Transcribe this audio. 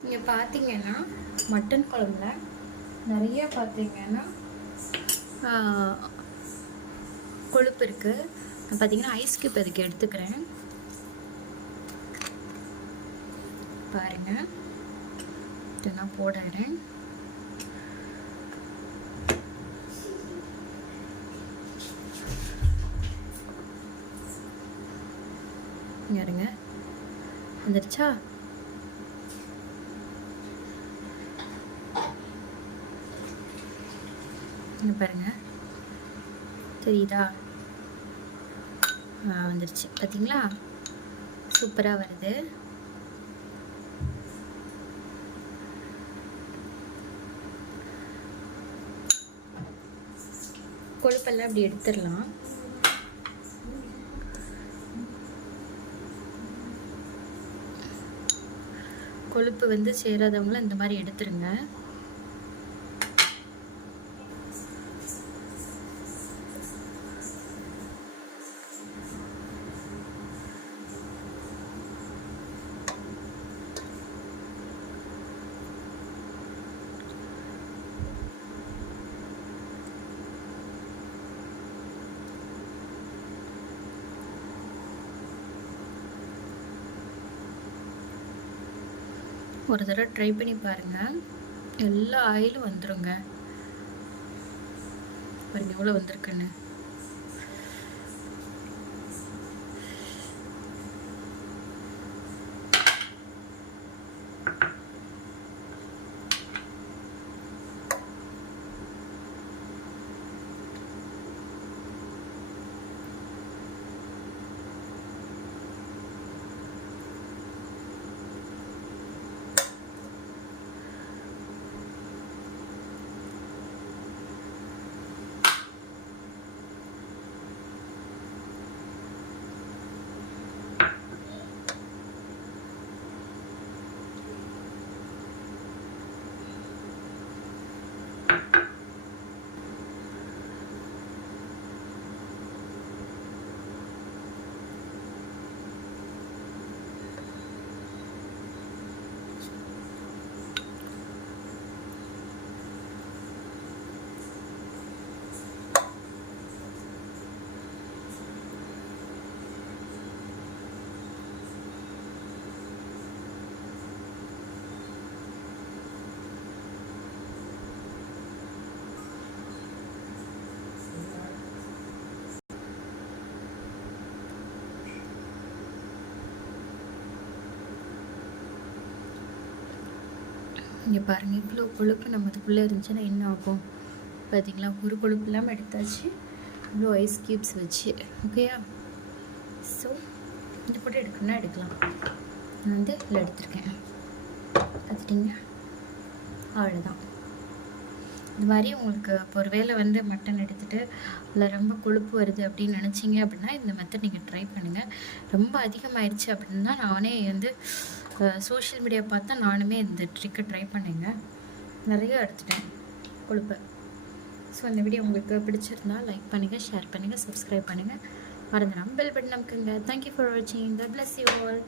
இங்கே பார்த்தீங்கன்னா மட்டன் குழம்புல நிறைய பார்த்தீங்கன்னா கொழுப்பு இருக்குது பார்த்தீங்கன்னா ஐஸ் கியூப் அதுக்கு எடுத்துக்கிறேன். பாருங்க. இதெல்லாம் போடுறேன். இருங்க. வந்துருச்சா? இங்கே பாருங்க. தெரியுதா? வந்துருச்சு. பார்த்தீங்களா சூப்பராக வருது. கொழுப்பெல்லாம் அப்படி எடுத்துடலாம். கொழுப்பு வந்து சேராதவங்களும் இந்த மாதிரி எடுத்துருங்க. ஒரு தடவை ட்ரை பண்ணி பாருங்கள் எல்லா ஆயிலும் வந்துருங்க. பாருங்கள் எவ்வளோ வந்திருக்குன்னு. இங்கே பாருங்கள் இவ்வளோ கொழுப்பு நம்ம அதுக்குள்ளே இருந்துச்சுன்னா என்ன ஆகும்? பார்த்தீங்களா ஒரு கொழுப்பு இல்லாமல் எடுத்தாச்சு. இவ்வளோ ஐஸ் க்யூப்ஸ் வச்சு. ஓகேயா ஸோ இது போட்டு எடுக்கணும்னா எடுக்கலாம். நான் வந்து இதில் எடுத்திருக்கேன். பார்த்துட்டிங்க அவ்வளோதான் இது மாதிரி உங்களுக்கு இப்போ ஒரு வேளை வந்து மட்டன் எடுத்துகிட்டு அதில் ரொம்ப கொழுப்பு வருது அப்படின்னு நினச்சிங்க அப்படின்னா இந்த மெத்தட் நீங்கள் ட்ரை பண்ணுங்கள் ரொம்ப அதிகமாகிடுச்சு அப்படின்னா நானே வந்து சோஷியல் மீடியா பார்த்தா நானுமே இந்த ட்ரிக்கை ட்ரை பண்ணேங்க. நிறைய எடுத்துட்டேன். கொழுப்பை. ஸோ இந்த வீடியோ உங்களுக்கு பிடிச்சிருந்தா லைக் பண்ணுங்கள் ஷேர் பண்ணுங்கள் சப்ஸ்கிரைப் பண்ணுங்கள் மறந்துடாமல் பெல் பட்டன் நமக்குங்க தேங்க்யூ ஃபார் வாட்சிங் த பிளஸ் யூ ஆல்